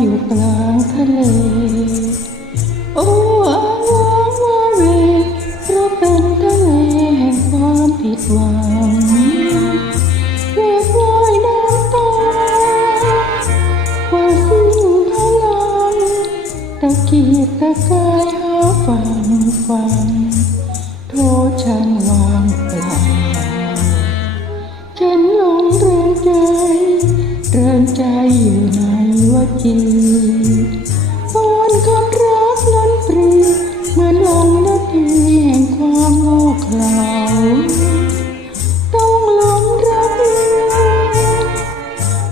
อยู่กลางทะเล โอ้อาวางวาเวเพราะเป็นทะเลแห่งความผิดหวังเวียดว่ายน้ำตากว่าสิ้นพลังตะเกียกตะกายหาฝั่งฝันโทษฉันวางเปล่าฉันหลงเริงใจเริงใจอยู่ใน จีตอนคนรักล้นปรีเหมือนลงนาทีแห่งความโง่เขลาต้องหลงรัก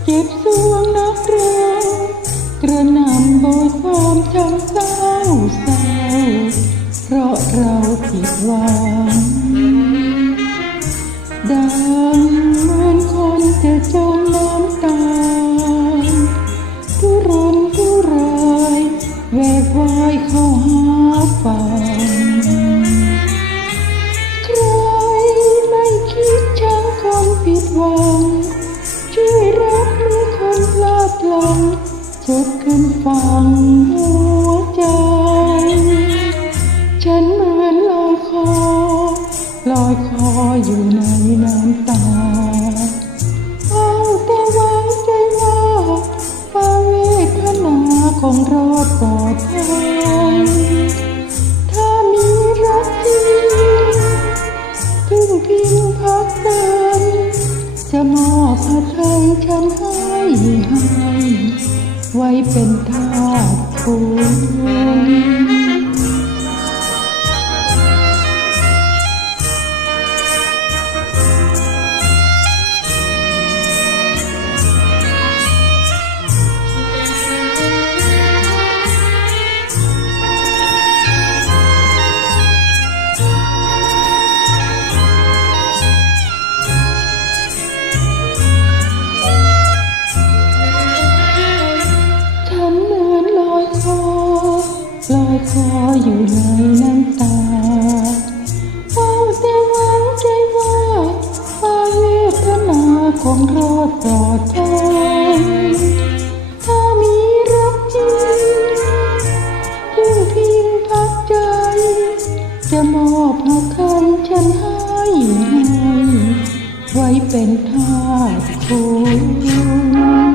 เจ็บสวงนักเรียนกระหน่ำโบยความจำเศร้าเศร้าเพราะเราผิดหวัง วกว่ายเข้าหาฝั่งใครไม่คิดช่างคนผิดหวัง ช่วยรับมือคนพลาดหลังจุดขึ้นฟังหัวใจ ฉันเหมือนลอยคอ ลอยคออยู่ใน คงรอดปลอดภัยถ้ามีรักจริงถึงเพียงพักเดินจะมอบพระทัยฉันให้ให้ ไว้เป็นทาสคุณ คออยู่ในน้ำตาเฝ้าแต่หวังใจว่าฟ้าเวทนาคงรอดปลอดภัยถ้ามีรักจริงยิ่งพิงพักใจ จะมอบหักคันฉันให้ให้ไว้เป็นทาสคุณ